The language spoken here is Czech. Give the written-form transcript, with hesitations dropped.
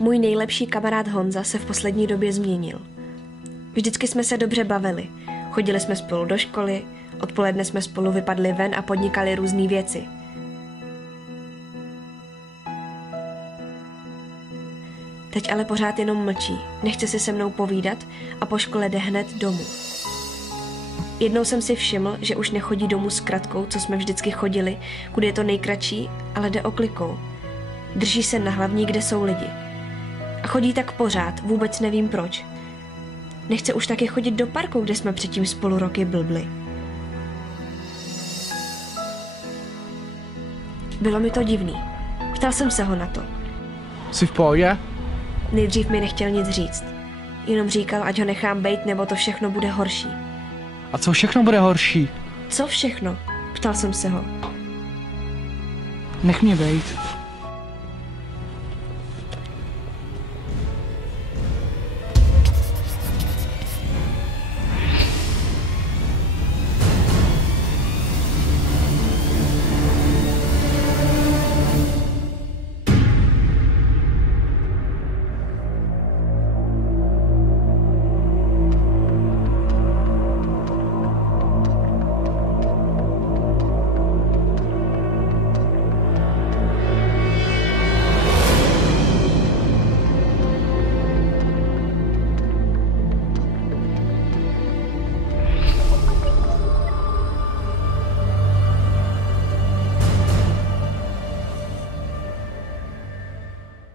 Můj nejlepší kamarád Honza se v poslední době změnil. Vždycky jsme se dobře bavili. Chodili jsme spolu do školy, odpoledne jsme spolu vypadli ven a podnikali různé věci. Teď ale pořád jenom mlčí, nechce si se mnou povídat a po škole jde hned domů. Jednou jsem si všiml, že už nechodí domů s kratkou, co jsme vždycky chodili, kudy je to nejkratší, ale jde oklikou. Drží se na hlavní, kde jsou lidi. A chodí tak pořád, vůbec nevím proč. Nechce už taky chodit do parku, kde jsme předtím spolu roky blbli. Bylo mi to divný. Ptal jsem se ho na to. Jsi v pohodě? Nejdřív mi nechtěl nic říct. Jenom říkal, ať ho nechám bejt, nebo to všechno bude horší. A co všechno bude horší? Co všechno? Ptal jsem se ho. Nech mě bejt.